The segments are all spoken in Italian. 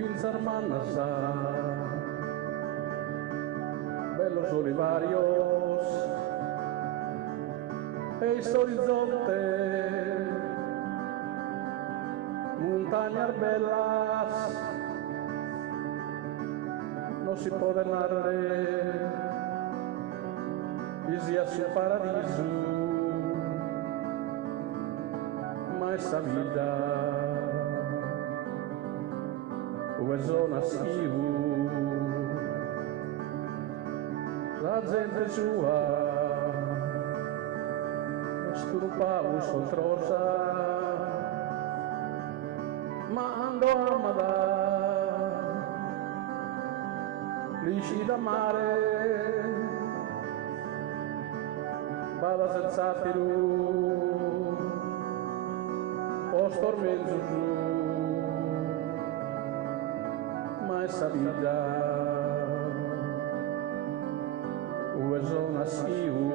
Vinzarmanasa, bellos olivarios, este horizonte, montañas bellas, no si puede narrare, sia su paradiso, ma esta vida, o zona schivo, la gente sua, sturupavus controsa, ma ando amada, lisci da mare, vada senza più, posto mezzo giù, ma essa vita, ue zona schivo,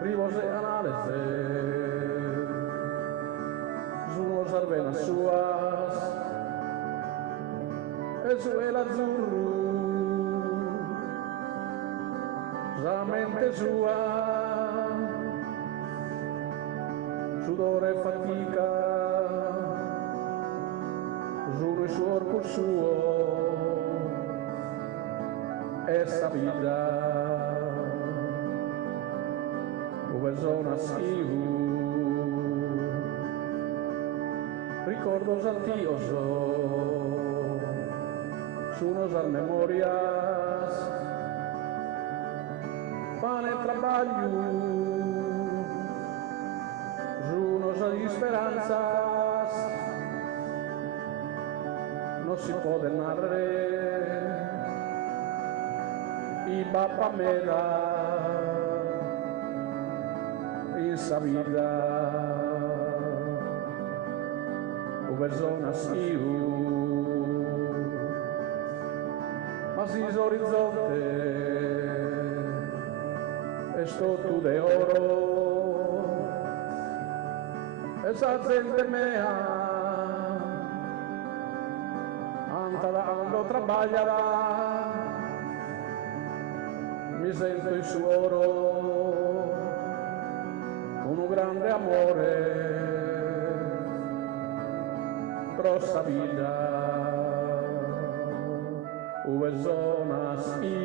rivose analisi, sono sarvena suas, e su l'azzurro, la mente sua, sudore e fatica, giuro il suo corpo suo, essa vita, dove zona schivo, ricordos antioso, sono al memorias, pane e trabalho, junos e esperanzas, non si può narrare, i papà mera, in sa vita, ove zona schivo, ma si orizzonte, esto tu de oro, esa gente mea, ando trabalhará, mi sento il suoro, con un grande amore, grossa vita, ove zona schiva.